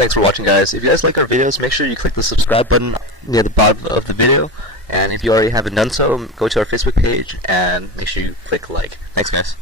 Thanks for watching, guys. If you guys like our videos, make sure you click the subscribe button near the bottom of the video. And if you already haven't done so, go to our Facebook page and make sure you click like. Thanks, guys.